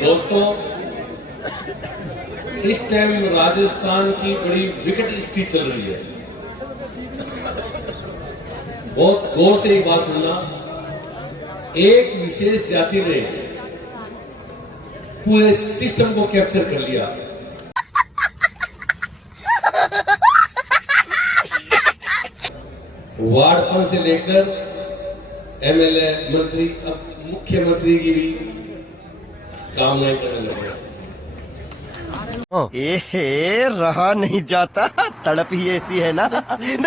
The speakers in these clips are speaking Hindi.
दोस्तों, इस टाइम राजस्थान की बड़ी विकट स्थिति चल रही है। बहुत गौर से ये बात सुनना। एक विशेष जाति ने पूरे सिस्टम को कैप्चर कर लिया। वार्ड से लेकर एमएलए, मंत्री, अब मुख्यमंत्री की भी कामनाएं करने लगे। रहा नहीं जाता, तड़प ही ऐसी है ना। नहीं,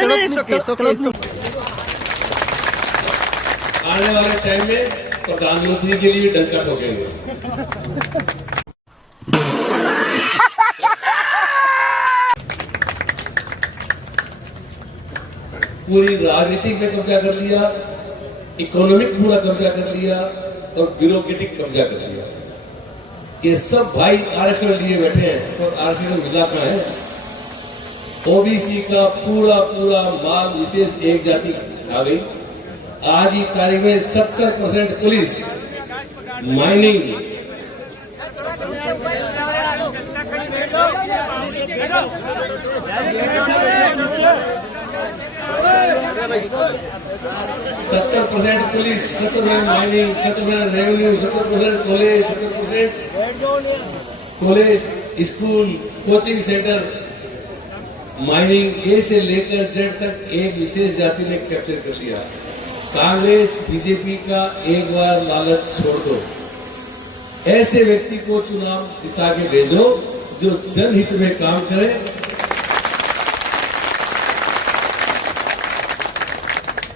आने वाले टाइम में प्रधानमंत्री के लिए डंका ठोकेंगे। पूरी राजनीतिक में कब्जा कर लिया, इकोनॉमिक पूरा कब्जा कर लिया और ब्यूरोक्रेटिक कब्जा कर लिया। ये सब भाई आरक्षण लिए बैठे हैं और आरक्षण मिला कहाँ है? ओबीसी का पूरा पूरा माल विशेष एक जाति आ गई। आज ही तारीख में 70% police, mining, police, 70% mining, 70% revenue, 70% college, school, coaching centre, mining, A से लेकर जेड तक एक विशेष जाति ने कैप्चर कर लिया। कांग्रेस बीजेपी का एक बार लालच छोड़ दो। ऐसे व्यक्ति को चुनाव जिता के भेजो जो जनहित में काम करे।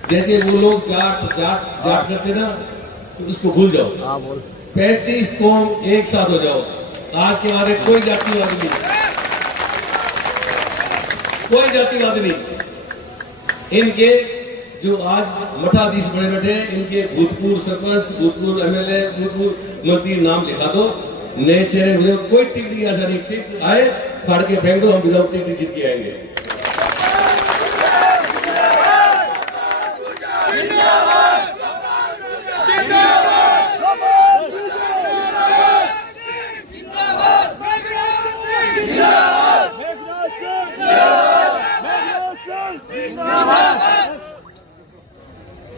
जैसे वो लोग जाट करते ना, तो उसको भूल जाओ। 35 कौम एक साथ हो जाओ। आज के बाद कोई जातिवाद नहीं, कोई जातिवाद नहीं। इनके जो आज मठाधीश बने बैठे हैं, इनके भूतपूर्व सरपंच, भूतपूर्व एमएलए, भूतपूर्व मंत्री नाम लिखा दो। नए चेहरे, कोई टिकट ऐसा नहीं, टिकट आए फाड़ के फेंक दो, हम विदाउट टिकट जीत के आएंगे।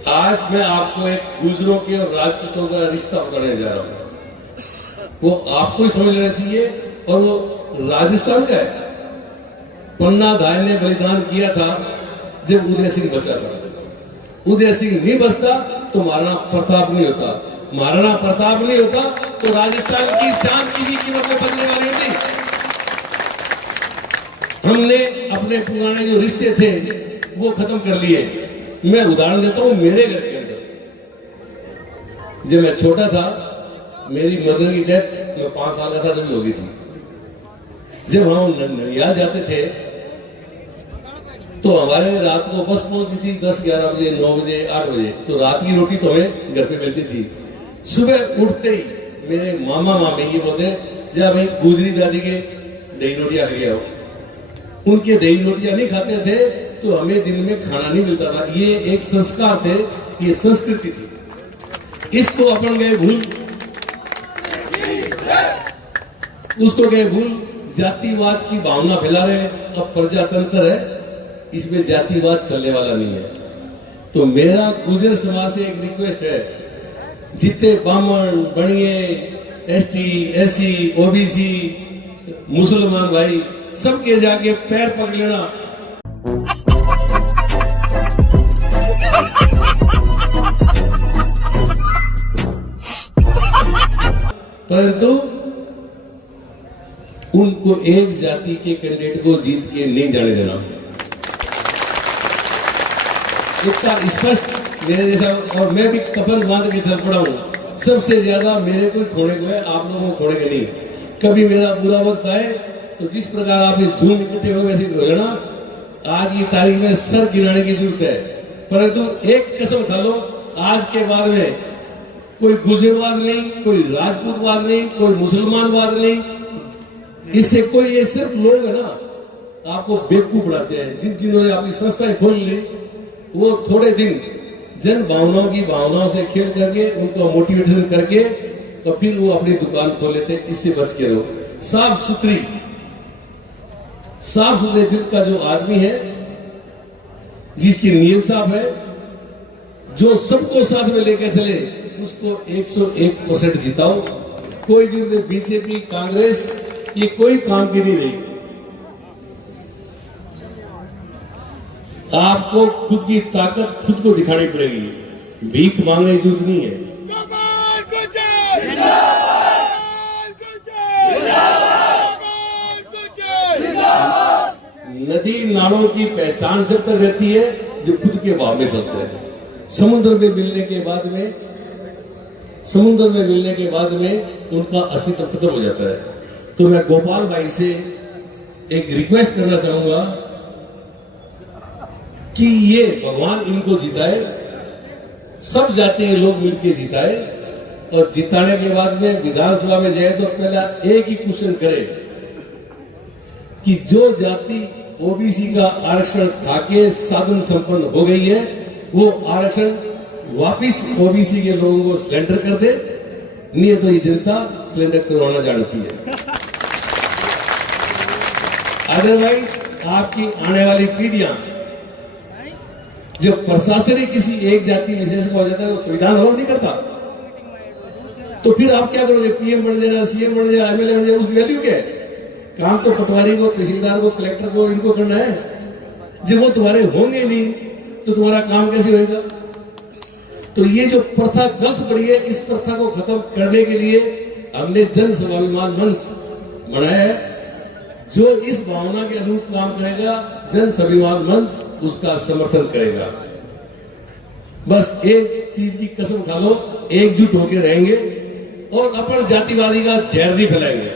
आज मैं आपको एक गुजरों के और राजपूतों का रिश्ता बताने जा रहा हूं। वो आपको ही समझ लेना चाहिए। और वो राजस्थान का है। पन्ना धाय ने बलिदान किया था जब उदय सिंह बचा था। उदय सिंह नहीं बचता तो महाराणा प्रताप नहीं होता। महाराणा प्रताप नहीं होता तो राजस्थान की शान किसी कीमत में बदलने वाली होती। हमने अपने पुराने जो रिश्ते थे वो खत्म कर लिए। मैं उदाहरण देता हूं, मेरे घर के अंदर जब मैं छोटा था, मेरी मदर की डेथ मैं 5 साल का था जब हो गई थी। जब हम ननियाल जाते थे तो हमारे रात को बस पहुंचती थी 10, 11 बजे, 9 बजे, 8 बजे। तो रात की रोटी तो हमें घर पे मिलती थी। सुबह उठते ही मेरे मामा मामी ये बोलते, जा भाई गुजरी दादी के दही रोटियां खा के आओ। उनके दही रोटियां नहीं खाते थे तो हमें दिन में खाना नहीं मिलता था। ये एक संस्कार थे, ये संस्कृति थी। इसको अपन गए भूल, उसको गए भूल। जातिवाद की भावना फैला रहे। अब प्रजातंत्र है, इसमें जातिवाद चलने वाला नहीं है। तो मेरा गुर्जर समाज से एक रिक्वेस्ट है, जितने ब्राह्मण, बणिए, एसटी, एससी, ओबीसी, मुसलमान भाई, सबके जाके पैर पकड़ लेना। परंतु उनको एक जाति के कैंडिडेट को जीत के नहीं जाने देना। इतना स्पष्ट मेरे जैसा, और मैं भी कपल बांध के चल पड़ा हूं। सबसे ज्यादा मेरे को छोड़े को है, आप लोगों को छोड़ेंगे नहीं। कभी मेरा बुरा वक्त आए तो जिस प्रकार आप झूम इकट्ठे हो वैसे हो जाना। आज की तारीख में सर गिराने की जरूरत है। परंतु एक कसम खा लो, आज के बाद में कोई गुजरवाद नहीं, कोई राजपूतवाद नहीं, कोई मुसलमानवाद नहीं। इससे कोई, ये सिर्फ लोग है ना आपको बेवकूफ बनाते हैं। जिन्होंने अपनी संस्थाएं खोल ली वो थोड़े दिन जन भावनाओं की भावनाओं से खेल करके उनको मोटिवेशन करके तो फिर वो अपनी दुकान खोल लेते। इससे बच के रहो। साफ सुथरे दिल का जो आदमी है, जिसकी नीयत साफ है, जो सबको साथ में लेकर चले, उसको 101% जिताओ। कोई जो बीजेपी कांग्रेस ये कोई काम की नहीं रही। आपको खुद की ताकत खुद को दिखानी पड़ेगी। भीख मांगने की जरूरत नहीं है। नदी नालों की पहचान जब तक रहती है जो खुद के भाव में चलते हैं। समुद्र में मिलने के बाद में उनका अस्तित्व खत्म हो जाता है। तो मैं गोपाल भाई से एक रिक्वेस्ट करना चाहूंगा कि ये भगवान इनको जिताए, सब जाति के लोग मिलकर जिताए, और जिताने के बाद में विधानसभा में जाए तो पहला एक ही क्वेश्चन करे कि जो जाति ओबीसी का आरक्षण खाके साधन संपन्न हो गई है, वो आरक्षण वापिस ओबीसी के लोगों को सिलेंडर कर दे। नहीं तो ये जनता सिलेंडर करवाना जानती है। अदरवाइज आपकी आने वाली पीढ़ियां, जब प्रशासनिक किसी एक जाति विशेष का हो जाता है, वो संविधान अलाउ नहीं करता, तो फिर आप क्या करोगे? पीएम बन जाएगा, सीएम बन जाएगा, एमएलए बन जाएगा, उसकी वैल्यू क्या है? काम तो पटवारी को, तहसीलदार को, कलेक्टर को, इनको करना है। जब वो तुम्हारे होंगे नहीं तो तुम्हारा काम कैसे होगा? तो ये जो प्रथा गलत पड़ी है, इस प्रथा को खत्म करने के लिए हमने जन स्वाभिमान मंच बनाया है। जो इस भावना के अनुरूप काम करेगा, जन स्वाभिमान मंच उसका समर्थन करेगा। बस एक चीज की कसम खा लो, एकजुट होकर रहेंगे और अपन जातिवादी का जहर नहीं फैलाएंगे।